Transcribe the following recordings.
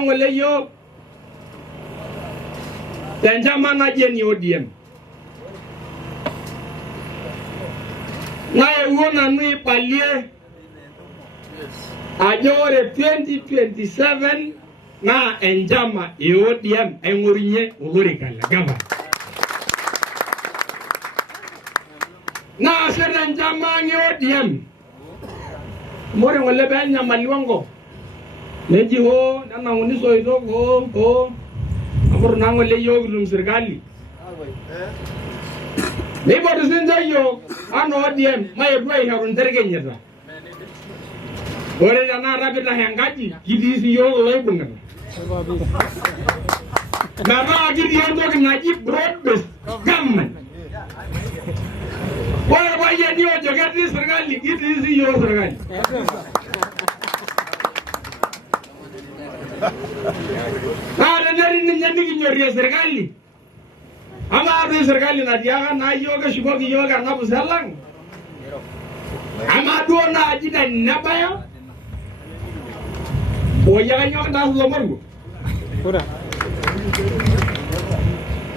Ngole yo Benjamin ajeni ODM na ewona nui palie ajore 2027 na enjama ODM engorinye ogorikala gaba na sera enjama ODM more ngole benya malwango Neji ho nana uniso ito ho amor nango le yo gulum serikali Nebo tusinja yo ano ODM maye dua iharun terkenyata Ore jana rabita hengaji kidisi yo loibunga Nana kidi yo toki ngaji broad-based government Ore baye niyo jogeti serikali kidisi yo serikali Ada dari nyandi kinyoria serikali. Ama ada serikali na diaga na yoga shugogi yoga na busalang. Ama dua na ajida nabaya. Oya nyoga na lomargo. Ora.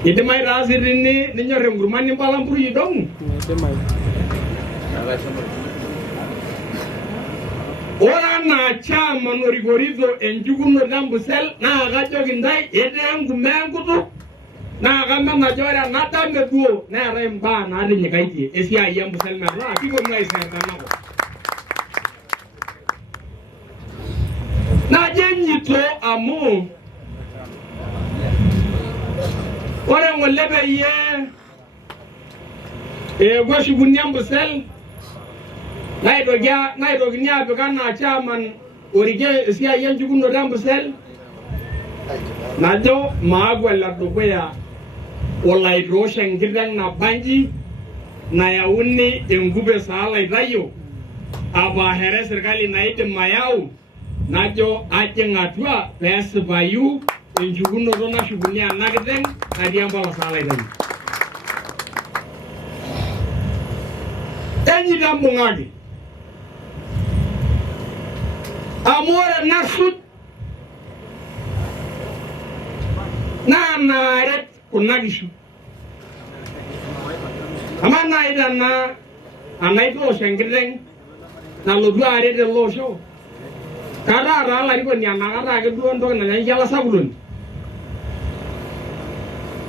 Ite mai rasir ni nyore ngurmani palam puru yidong. Ite mai. Ora na chama no rigorizo enjuguno dambusel na gajo gindai ede ngumengutu na gamba na jora na tambe duo na remba na ali nyikaiti esi ayambusel na ra kiko ngai senta nako na jenyito amu ora ngolebe ye gwashi bunyambusel Naido ginya bekana chairman orige sia yenjuguno dambusel najo maagwala dogoya olai roshen gidang na banji na yauni engube sala idayo aba here serikali naite mayau najo ajengatua pes bayu enjuguno dona shugunia nagden adiambala sala idayo enyi dambungagi Amora nasut na naret kunagishu amana ida na anaito sengireng na lodua are de losho karara la ribo ni anara ke duon to na yala sabulun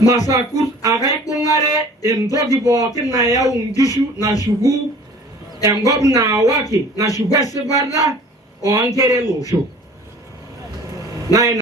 masakut agai kungare endogi bo na ya ungishu na shugu engob na waki na shugu sebada o ankere losho na